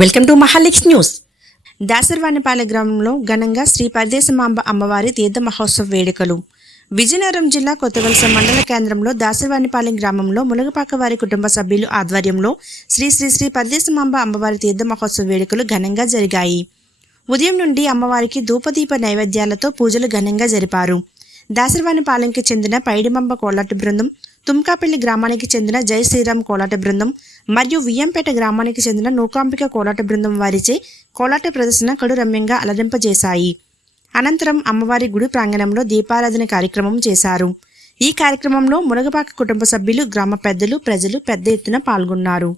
Welcome to Mahalix news. Dasarvanipalem గ్రామంలో ఘనంగా శ్రీ పరదేశమాంబ అమ్మవారి తీర్థ మహోత్సవ వేడుకలు. విజయనగరం జిల్లా కొత్తవలస మండల కేంద్రంలో దాసర్వానిపాలెం గ్రామంలో ములగపాక వారి కుటుంబ సభ్యులు ఆధ్వర్యంలో శ్రీ శ్రీ శ్రీ పరదేశమాంబ అమ్మవారి తీర్థ మహోత్సవ వేడుకలు ఘనంగా జరిగాయి. ఉదయం నుండి అమ్మవారికి ధూపదీప నైవేద్యాలతో పూజలు ఘనంగా జరిపారు. దాసర్వానిపాలెంకి చెందిన పైడిమంబ కోలాట బృందం, తుమ్కాపల్లి గ్రామానికి చెందిన జై శ్రీరామ్ కోలాట బృందం మరియు వియ్యంపేట గ్రామానికి చెందిన నూకాంబిక కోలాట బృందం వారిచే కోలాట ప్రదర్శన కడు రమ్యంగా అలరింపజేశాయి. అనంతరం అమ్మవారి గుడి ప్రాంగణంలో దీపారాధన కార్యక్రమం చేశారు. ఈ కార్యక్రమంలో మునగపాక కుటుంబ సభ్యులు, గ్రామ పెద్దలు, ప్రజలు పెద్ద ఎత్తున పాల్గొన్నారు.